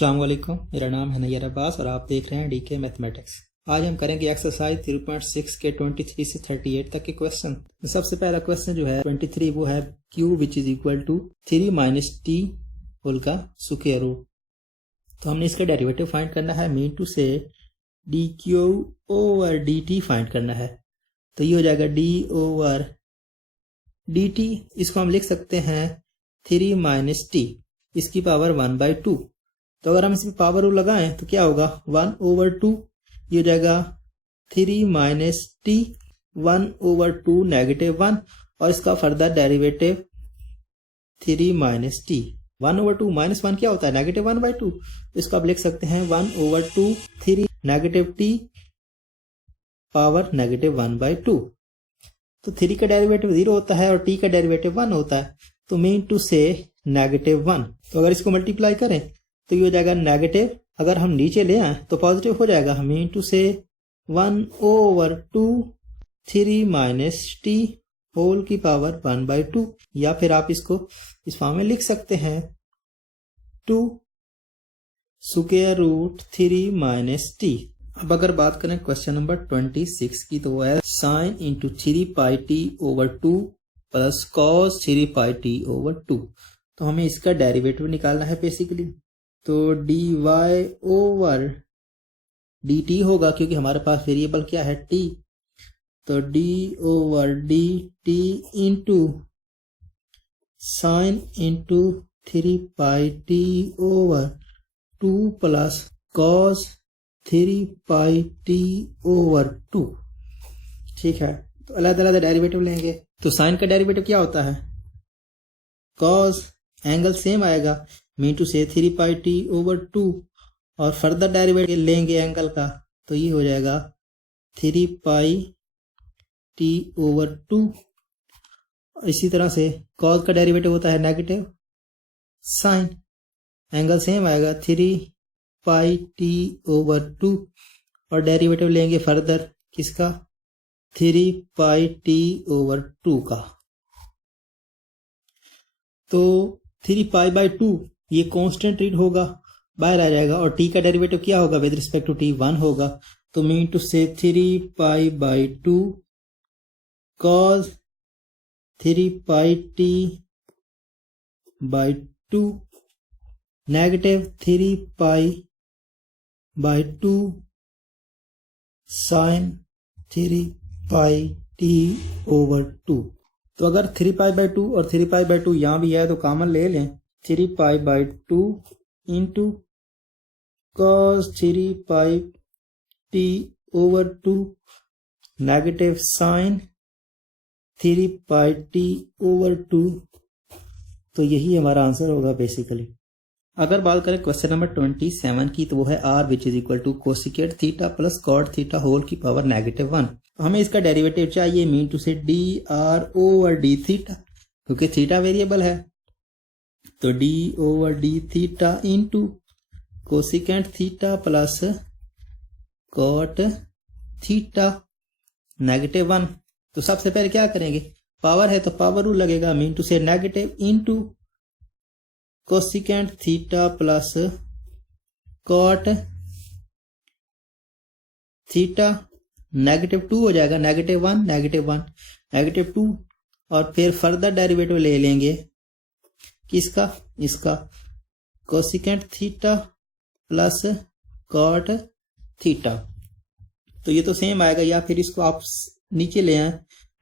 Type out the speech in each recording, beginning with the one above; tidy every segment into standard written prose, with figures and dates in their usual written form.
अस्सलाम वालेकुम, मेरा नाम है नैयर अब्बास और आप देख रहे हैं डीके मैथमेटिक्स। आज हम करेंगे एक्सरसाइज 3.6 के 23 से 38 तक के क्वेश्चन। सबसे पहला क्वेश्चन जो है 23 वो है q which is equal to 3 minus T whole का स्क्वायर रूट। तो हमने इसका डेरिवेटिव फाइंड करना है, mean to say D Q over D T find करना है। तो ये हो जाएगा डी ओवर डी टी, इसको हम लिख सकते हैं 3 माइनस टी, इसकी पावर 1/2। तो अगर हम इसमें पावर रूल लगाएं तो क्या होगा 1/2, ये हो जाएगा 3 माइनस टी 1/2 -1, और इसका फर्दर डेरिवेटिव 3 माइनस टी 1/2 -1 क्या होता है -1/2। इसको आप लिख सकते हैं 1/2 3 नेगेटिव टी पावर -1/2। तो 3 का डेरिवेटिव 0 होता है और टी का डेरिवेटिव 1 होता है, तो मीन टू से -1। तो अगर इसको मल्टीप्लाई करें तो ये हो जाएगा नेगेटिव, अगर हम नीचे ले आए तो पॉजिटिव हो जाएगा, मीन टू से 1/2 3 माइनस टी होल की पावर 1/2, या फिर आप इसको इस फॉर्म में लिख सकते हैं 2 स्क्वायर रूट 3 माइनस टी। अब अगर बात करें क्वेश्चन नंबर 26 की, तो वो है sine into 3 pi T over 2 plus cos 3 pi T over 2। तो हमें इसका डेरिवेटिव निकालना है बेसिकली। तो D Y over D T होगा, क्योंकि हमारे पास वेरिएबल क्या है टी। तो D over D T into sine into 3 pi T over 2 plus cos 3 pi T over 2। ठीक है, तो अलग अलग डेरिवेटिव लेंगे। तो साइन का डेरिवेटिव क्या होता है कॉस, एंगल सेम आएगा, mean to say 3 pi T over 2, और फर्दर डेरिवेटिव लेंगे एंगल का, तो ये हो जाएगा 3 पाई टी ओवर 2। इसी तरह से कॉस का डेरिवेटिव होता है नेगेटिव साइन, एंगल सेम आएगा 3 पाई टी ओवर 2, और डेरिवेटिव लेंगे फर्दर किसका 3 पाई टी ओवर 2 का। तो 3 पाई बाई 2 ये कांस्टेंट रीड होगा, बाहर आ जाएगा, और टी का डेरिवेटिव क्या होगा विद रिस्पेक्ट टू टी 1 होगा। तो mean to say 3 pi by 2 cos 3 pi T by 2 negative 3 pi by 2 sine 3 pi T over 2। तो अगर 3 पाई बाई 2 और 3 पाई बाई 2 यहाँ भी है तो कॉमन ले लें, 3 pi by 2 into cos 3 pi T over 2 negative sine 3 pi T over 2। तो यही हमारा आंसर होगा बेसिकली। अगर बात करें क्वेश्चन नंबर 27 की, तो वो है R which is equal to cosecant theta plus cot theta whole की पावर -1। हमें इसका डेरिवेटिव चाहिए, mean to say D R over D theta, क्योंकि थीटा वेरिएबल है। तो D over D theta into cosecant theta plus cot theta -1। तो सबसे पहले क्या करेंगे, पावर है तो पावर रूल लगेगा, mean to say negative into cosecant theta plus cot theta -2 हो जाएगा, -1 -2, और फिर फर्दर डेरिवेटिव ले लेंगे किसका, इसका cosecant theta plus cot theta. तो ये तो सेम आएगा, या फिर इसको आप नीचे ले आए,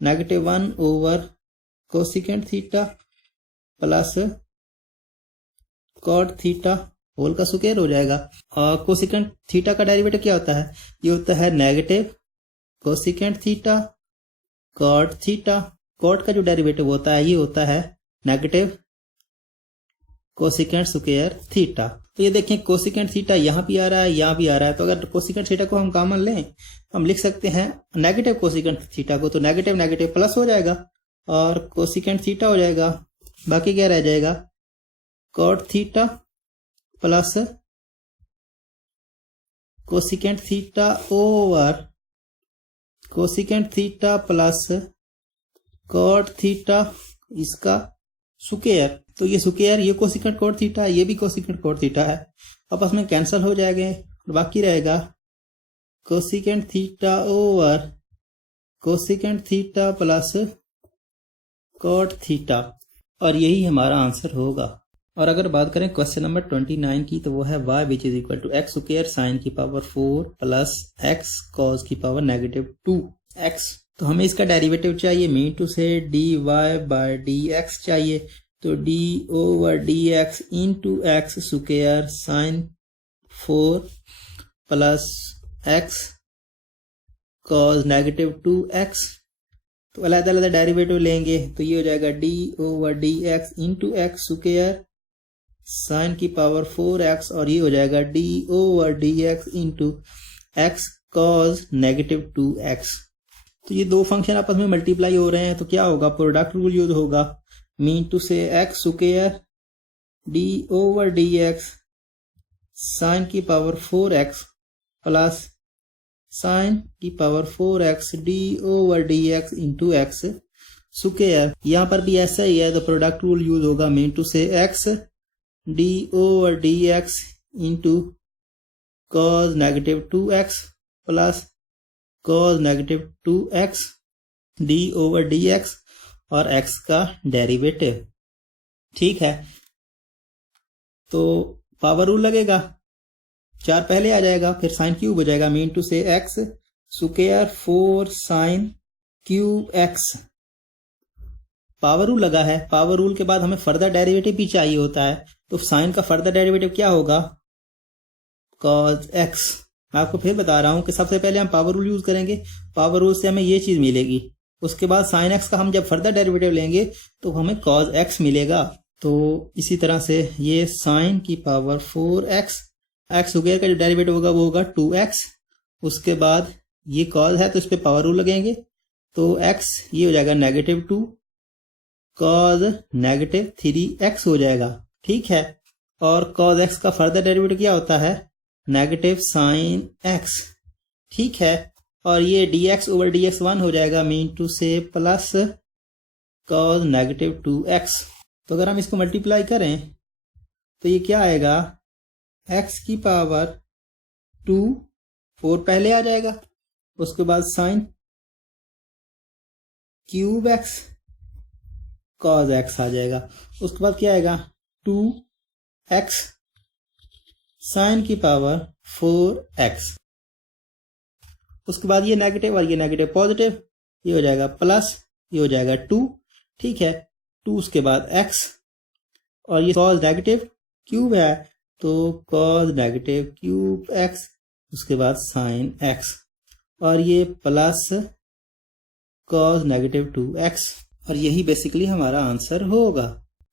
-1 over cosecant theta plus cot theta whole का स्क्वायर हो जाएगा। और कोसिकेंट थीटा का डेरिवेटिव क्या होता है, ये होता है negative cosecant theta cot theta. Cot का जो डेरिवेटिव होता है ये होता है नेगेटिव कोसिकेंट स्क्वायर थीटा। तो ये देखें कोसिकेंट थीटा यहाँ भी आ रहा है, यहाँ भी आ रहा है, तो अगर कोसिकेंट थीटा को हम कॉमन लें हम लिख सकते हैं नेगेटिव कोसिकेंट थीटा को, तो नेगेटिव नेगेटिव प्लस हो जाएगा और कोसिकेंट थीटा हो जाएगा, बाकी क्या रह जाएगा cot theta plus cosecant theta over cosecant theta plus cot theta इसका स्क्वायर। तो ये स्क्वायर, ये कोसिकेंट कॉट थीटा, ये भी कोसिकेंट कॉट थीटा है, आपस में कैंसिल हो जाएंगे और बाकी रहेगा cosecant theta over cosecant theta plus cot theta, और यही हमारा आंसर होगा। और अगर बात करें क्वेश्चन नंबर 29 की, तो वो है y which is equal to x square sine की पावर 4 प्लस एक्स कॉस की पावर -2x। तो हमें इसका डेरिवेटिव चाहिए, mean to say dy by dx चाहिए। तो d over dx into x square sine 4 plus x cos -2x। तो अलग अलग डेरिवेटिव लेंगे तो ये हो जाएगा d over d x into x square sine की पावर 4x, और ये हो जाएगा d over d x into x cos -2x। तो ये दो फंक्शन आपस में मल्टीप्लाई हो रहे हैं, तो क्या होगा, प्रोडक्ट रूल यूज होगा। Mean to say x square d over d x sine की पावर 4x प्लस साइन की power 4x d over d x into x square. यहाँ पर भी ऐसा ही है, तो प्रोडक्ट रूल यूज होगा। Mean to say x d over d x into cos -2x plus cos -2x d over d x और x का डेरिवेटिव। ठीक है, तो पावर रूल लगेगा, 4 पहले आ जाएगा, फिर साइन क्यूब हो जाएगा। Mean to say x square 4 sine cube x. Power rule लगा है, पावर रूल के बाद हमें फर्दर डेरिवेटिव भी चाहिए होता है। तो साइन का फर्दर डेरिवेटिव क्या होगा, कॉस एक्स। मैं आपको फिर बता रहा हूं कि सबसे पहले हम पावर रूल यूज करेंगे, पावर रूल से हमें ये चीज मिलेगी। उसके बाद साइन एक्स का हम जब फर्दर डेरिवेटिव लेंगे तो हमें कॉस एक्स मिलेगा। तो इसी तरह से ये साइन की पावर 4x, एक्स स्क्वायर का जो डेरिवेटिव होगा वो होगा 2x। उसके बाद ये कॉस है तो इस पे पावर रूल लगेंगे, तो x ये हो जाएगा -2 कॉस -3x हो जाएगा। ठीक है, और कॉस x का फर्दर डेरिवेटिव क्या होता है, नेगेटिव साइन x। ठीक है, और ये dx ओवर dx 1 हो जाएगा। मीन टू से प्लस कॉस -2x। तो अगर हम इसको मल्टीप्लाई करें तो ये क्या आएगा, x की पावर 2, 4 पहले आ जाएगा, उसके बाद sine cube x cos x आ जाएगा। उसके बाद क्या आएगा, 2x साइन की पावर 4x। उसके बाद ये नेगेटिव और ये नेगेटिव पॉजिटिव, ये हो जाएगा प्लस, ये हो जाएगा 2। ठीक है, 2 उसके बाद x, और ये कॉस नेगेटिव क्यूब है तो कॉस -क्यूब x, उसके बाद साइन x, और ये प्लस कॉस -2x, और यही बेसिकली हमारा आंसर होगा।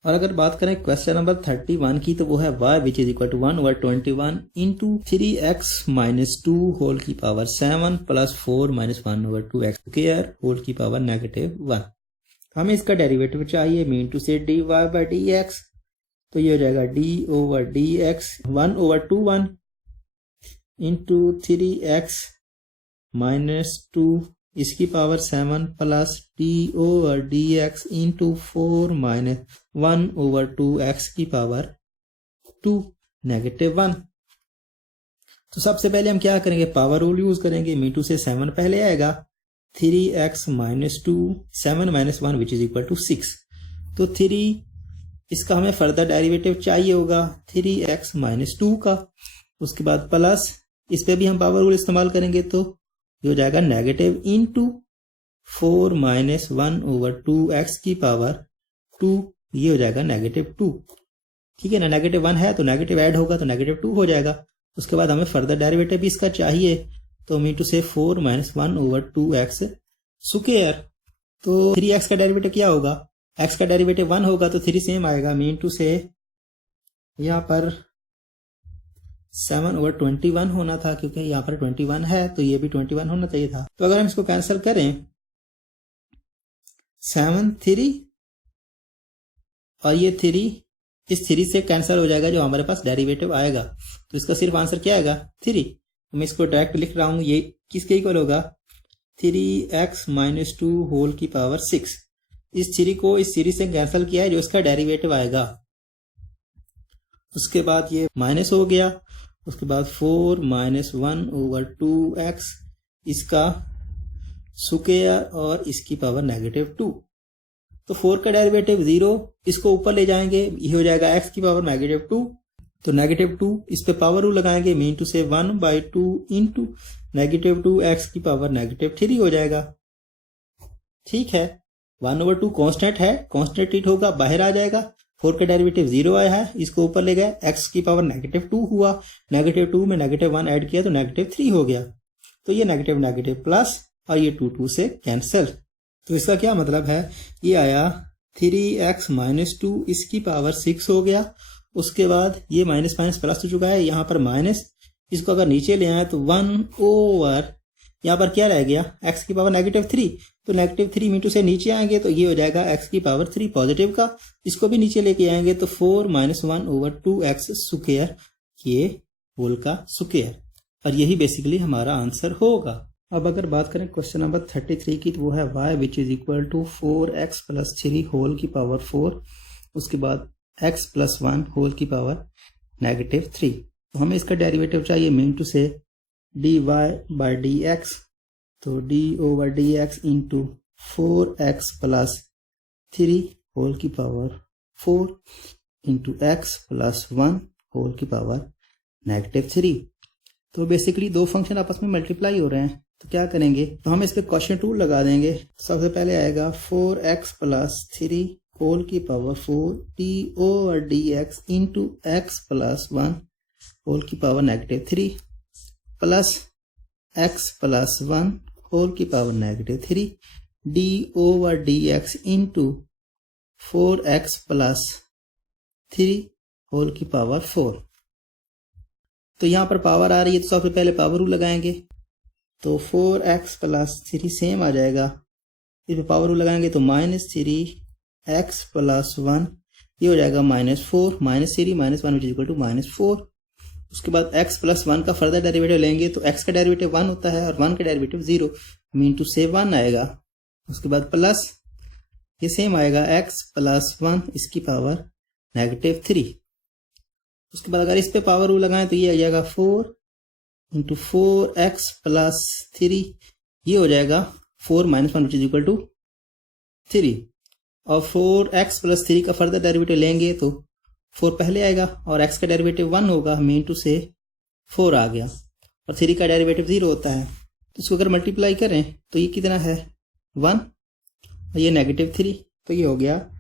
और अगर बात करें क्वेश्चन नंबर 31 की, तो वो है y which is equal to 1/21 into 3x - 2 whole की power 7 plus 4 - 1/2x square whole की पावर -1। हमें इसका डेरिवेटिव चाहिए। Mean to say dy by dx, तो ये हो जाएगा d over dx 1/21 into 3x - 2 इसकी power 7 plus d over dx into 4 - 1/2x की पावर 2 -1। तो सबसे पहले हम क्या करेंगे, पावर रूल यूज करेंगे। मीन टू से 7 पहले आएगा, 3x - 2 7 - 1 which is equal to 6। तो 3 इसका हमें फर्दर डेरिवेटिव चाहिए होगा 3x - 2 का। उसके बाद प्लस, इस पे भी हम पावर रूल इस्तेमाल करेंगे, तो ये हो जाएगा नेगेटिव इंटू 4 - 1/2x की पावर 2, ये हो जाएगा -2। ठीक है ना, -1 है तो नेगेटिव ऐड होगा तो -2 हो जाएगा। उसके बाद हमें फर्दर डेरिवेटिव भी इसका चाहिए, तो मीन टू से 4 - 1/2x स्क्वायर। तो 3x का डेरिवेटिव क्या होगा, x का डेरिवेटिव 1 होगा तो 3 सेम आएगा। मीन टू से यहाँ पर 7/21 होना था, क्योंकि यहाँ पर 21 है तो ये भी 21 होना चाहिए था। तो अगर हम इसको कैंसिल करें, 7 3 और ये 3 इस 3 से कैंसिल हो जाएगा जो हमारे पास डेरिवेटिव आएगा। तो इसका सिर्फ आंसर क्या आएगा, 3। मैं इसको डायरेक्ट लिख रहा हूं, ये किसके इक्वल होगा, 3x - 2 होल की पावर 6। इस 3 को इस सीरीज से कैंसिल किया है जो इसका डेरिवेटिव आएगा। उसके बाद ये माइनस हो गया, उसके बाद 4 माइनस 1/2x इसका स्क्वायर और इसकी पावर -2। तो 4 का डेरिवेटिव 0, इसको ऊपर ले जाएंगे, ये हो जाएगा x की पावर -2। तो -2 इस पे पावर रूल लगाएंगे, मीन टू से 1/2 इंटू -2x की पावर -3 हो जाएगा। ठीक है, 1/2 कांस्टेंट है, कांस्टेंट ट्रीट होगा, बाहर आ जाएगा। 4 का डेरिवेटिव 0 आया है, इसको ऊपर ले गए, x की पावर -2 हुआ, -2 में -1 ऐड किया तो -3 हो गया। तो ये नेगेटिव प्लस और ये 2 से कैंसिल। तो इसका क्या मतलब है, ये आया 3x - 2 इसकी पावर 6 हो गया। उसके बाद ये माइनस माइनस प्लस हो चुका है, यहाँ पर माइनस, इसको अगर नीचे ले आए तो 1/, यहाँ पर क्या रह गया, x की पावर -3। तो -3 मीटू से नीचे आएंगे तो ये हो जाएगा x की पावर 3 पॉजिटिव का, इसको भी नीचे लेके आएंगे तो 4 - 1/2x स्क्वायर, ये होल का स्क्वायर। और यही बेसिकली हमारा आंसर होगा। अब अगर बात करें क्वेश्चन नंबर 33 की, तो वो है y which is equal to 4x + 3 whole की पावर 4, उसके बाद x + 1 होल की पावर -3। तो हमें इसका डेरिवेटिव चाहिए, मीन टू से dy/dx, तो d/dx इंटू 4x + 3 होल की पावर 4 इंटू x + 1 होल की पावर -3। तो बेसिकली दो फंक्शन आपस में मल्टीप्लाई हो रहे हैं, तो क्या करेंगे, तो हम इस पे क्वेश्चन टूल लगा देंगे। सबसे पहले आएगा 4x + 3 होल की power 4 d/dx into x + 1 whole की पावर -3 प्लस x + 1 होल की power -3 d/dx into 4x + 3 whole की पावर 4। तो यहाँ पर पावर आ रही है, तो सबसे पहले पावर रूल लगाएंगे, तो 4x + 3 सेम आ जाएगा, इस पर पावर रूल लगाएंगे तो -3x + 1, ये हो जाएगा -4, -3 - 1 = -4। उसके बाद x + 1 का फर्दर डेरिवेटिव लेंगे तो x का डेरिवेटिव 1 होता है और 1 का डेरिवेटिव 0, मीन टू से 1 आएगा। उसके बाद प्लस ये सेम आएगा x + 1 इसकी पावर -3। उसके बाद अगर इस पे पावर रूल लगाएं तो ये आ जाएगा 4 इंटू 4x + 3, ये हो जाएगा 4 - 1 = 3। और 4x + 3 का फर्दर डेरिवेटिव लेंगे तो 4 पहले आएगा और x का डेरिवेटिव 1 होगा, मीन टू से 4 आ गया, और 3 का डेरिवेटिव 0 होता है। तो इसको अगर मल्टीप्लाई करें तो ये कितना है 1 और ये -3, तो ये हो गया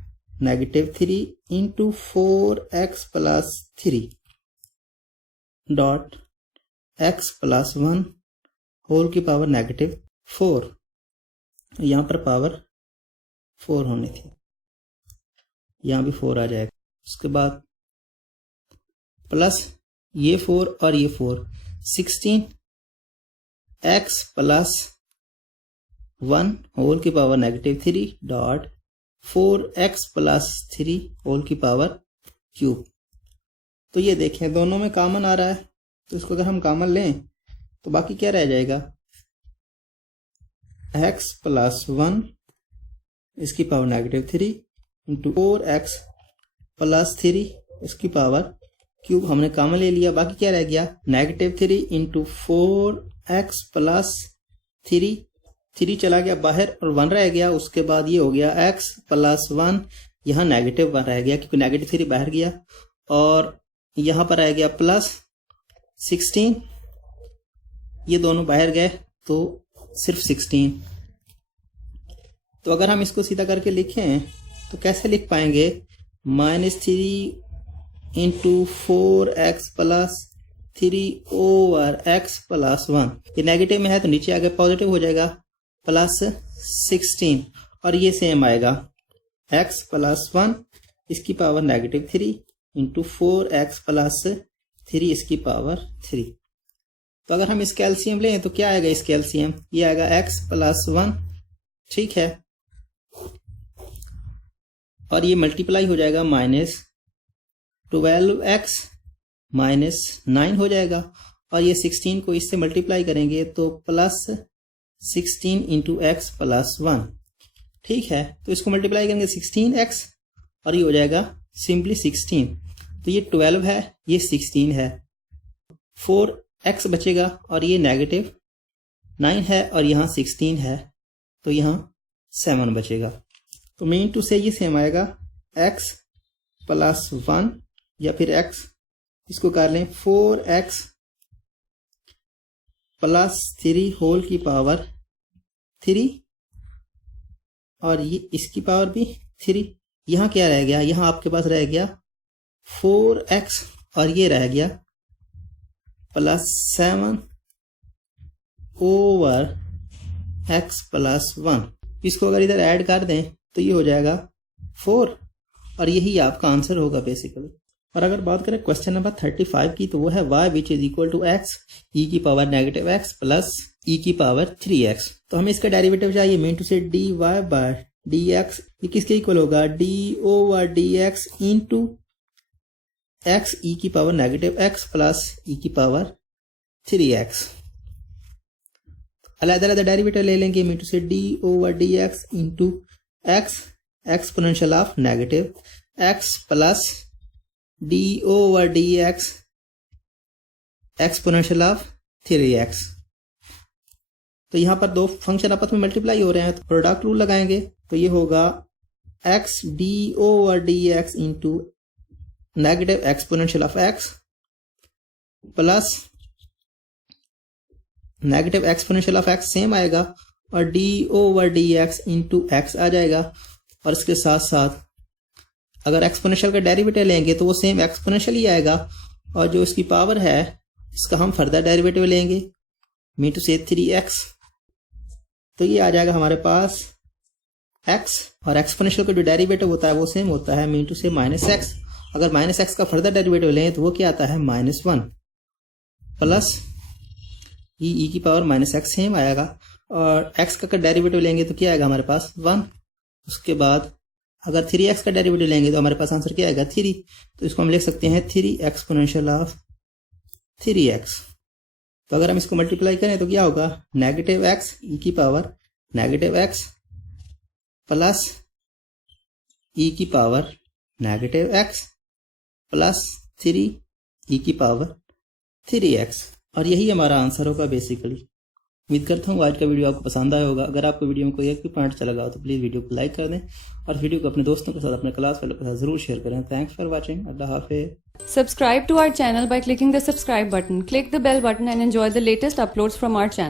-3 into 4x + 3 dot x + 1 whole की पावर -4। यहाँ पर पावर 4 होनी थी, यहाँ भी 4 आ जाएगा। उसके बाद प्लस ये 4 और ये 4, 16 x + 1 होल की पावर -3 डॉट 4x + 3 होल की पावर क्यूब। तो ये देखें दोनों में कॉमन आ रहा है, तो इसको अगर हम कॉमन लें तो बाकी क्या रह जाएगा, x + 1 इसकी पावर -3 इंटू 4x + 3 इसकी पावर क्यूब हमने कॉमन ले लिया। बाकी क्या रह गया, -3 इंटू 4x + 3 चला गया बाहर और 1 रह गया। उसके बाद ये हो गया x + 1, यहाँ -1 रह गया क्योंकि -3 बाहर गया, और यहाँ पर आ गया प्लस 16, ये दोनों बाहर गए तो सिर्फ 16। तो अगर हम इसको सीधा करके लिखें तो कैसे लिख पाएंगे, -3 इंटू 4x + 3 ओवर x + 1, ये नेगेटिव में है तो नीचे आगे पॉजिटिव हो जाएगा, प्लस 16, और ये सेम आएगा x + 1 इसकी पावर -3 इंटू 4x + 3 इसकी पावर 3। तो अगर हम इसका एलसीएम लें तो क्या आएगा, इसका एलसीएम ये आएगा x + 1, ठीक है, और ये मल्टीप्लाई हो जाएगा -12x -9 हो जाएगा, और ये 16 को इससे मल्टीप्लाई करेंगे तो प्लस 16 इंटू x + 1, ठीक है। तो इसको मल्टीप्लाई करेंगे 16x और ये हो जाएगा सिंपली 16। तो ये 12 है, ये 16 है, 4x बचेगा और ये नेगेटिव 9 है और यहाँ 16 है, तो यहाँ 7 बचेगा। तो मीन टू से ये सेम आएगा x प्लस 1 या फिर x इसको कर लें 4x प्लस 3 होल की पावर 3 और ये इसकी पावर भी 3। यहाँ क्या रह गया, यहाँ आपके पास रह गया 4x और ये रह गया प्लस 7 ओवर x प्लस 1। इसको अगर इधर ऐड कर दें तो ये हो जाएगा 4 और यही आपका आंसर होगा बेसिकली। और अगर बात करें क्वेश्चन नंबर 35 की, तो वो है y which is equal to x e की power negative x plus e की पावर 3x। तो हमें इसका डेरिवेटिव चाहिए, mean to say dy by dx ये किसके इक्वल होगा, d over dx into x e की power negative x plus e की पावर 3x। अलग-अलग डेरिवेटिव ले लेंगे, mean to say d over dx into x exponential of negative x plus d over dx exponential of 3x। तो यहाँ पर दो function आपस में मल्टीप्लाई हो रहे हैं, तो प्रोडक्ट रूल लगाएंगे, तो ये होगा x d over dx into negative exponential of x plus negative exponential of x same आएगा और d over dx into x आ जाएगा। और इसके साथ साथ अगर एक्सपोनेंशियल का डेरिवेटिव लेंगे तो वो सेम एक्सपोनेंशियल ही आएगा और जो इसकी पावर है इसका हम फर्दर डेरिवेटिव लेंगे, मीन टू से 3x। तो ये आ जाएगा हमारे पास x और एक्सपोनेंशियल का जो डेरिवेटिव होता है वो सेम होता है, मीन टू से -x। अगर -x का फर्दर डेरिवेटिव लें तो वो क्या आता है -1 प्लस e की पावर -x सेम आएगा और x का डेरिवेटिव लेंगे तो क्या आएगा हमारे पास 1। उसके बाद अगर 3x का डेरिवेटिव लेंगे तो हमारे पास आंसर क्या आएगा 3। तो इसको हम लिख सकते हैं 3 एक्सपोनेंशियल ऑफ 3x। तो अगर हम इसको मल्टीप्लाई करें तो क्या होगा, नेगेटिव x e की power negative x plus e की power negative x plus 3 e की पावर 3x। और यही हमारा आंसर होगा बेसिकली। उम्मीद करता हूँ आज का वीडियो आपको पसंद आया होगा। अगर आपको वीडियो में कोई एक भी पॉइंट अच्छा लगा हो तो प्लीज़ वीडियो को लाइक कर दें और वीडियो को अपने दोस्तों के साथ, अपने क्लास वालों के साथ जरूर शेयर करें। Thanks for watching. अल्लाह हाफिज़। Subscribe to our channel by clicking the subscribe button. Click the bell button and enjoy the latest uploads from our channel.